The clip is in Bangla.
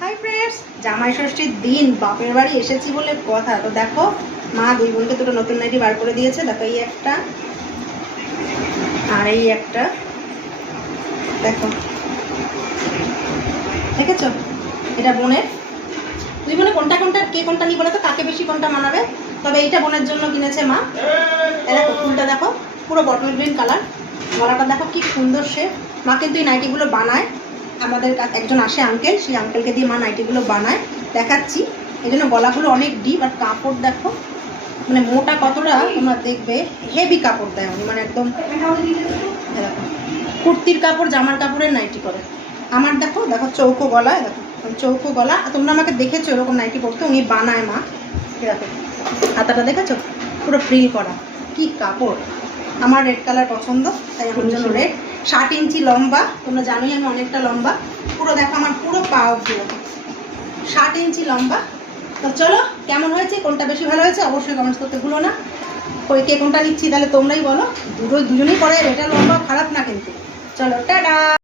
হাই ফ্রেন্ডস, জামাই ষষ্ঠীর দিন বাপের বাড়ি এসেছি বলে কথা। তো দেখো মা দুই বোনকে দুটো নতুন নাইটি বার করে দিয়েছে। দেখো এই একটা আর এই একটা, দেখো দেখেছো? এটা বোনের, দুই বোনে কোনটা কোনটা কে কোনটা নিয়ে বলে তো কাকে বেশি কোনটা মানাবে। তবে এইটা বোনের জন্য কিনেছে মা। দেখো ফুলটা দেখো, পুরো বটল গ্রিন কালার। গলাটা দেখো কি সুন্দর শেপ। মা কিন্তু এই নাইটিগুলো বানায়। আমাদের একজন আসে আঙ্কেল, সেই আঙ্কেলকে দিয়ে মা নাইটিগুলো বানায়, দেখাচ্ছি। এই জন্য গলাগুলো অনেক ডিপ। আর কাপড় দেখো, মানে মোটা কতটা তোমরা দেখবে, হেভি কাপড় দেয় উনি, মানে একদম দেখো কুর্তির কাপড় জামার কাপড়ের নাইটি করে। আমার দেখো দেখো চৌকো গলা, দেখো চৌকো গলা। তোমরা আমাকে দেখেছো এরকম নাইটি পরতে, উনি বানায় মা। দেখো হাতাটা দেখেছো, পুরো ফ্রিল করা, কি কাপড়। আমার রেড কালার পছন্দ, তাই আমার জন্য রেড। 60 ইঞ্চি লম্বা, তোমরা জানোই আমি অনেকটা লম্বা। পুরো দেখো আমার পুরো পা অব্দি, 60 ইঞ্চি লম্বা। তো চলো কেমন হয়েছে, কোনটা বেশি ভালো হয়েছে অবশ্যই কমেন্টস করতে ভুলো না। ওই কে কোনটা নিচ্ছি তাহলে তোমরাই বলো। দুজনেই পরে, এটা লম্বা খারাপ না কিন্তু। চলো টাটা।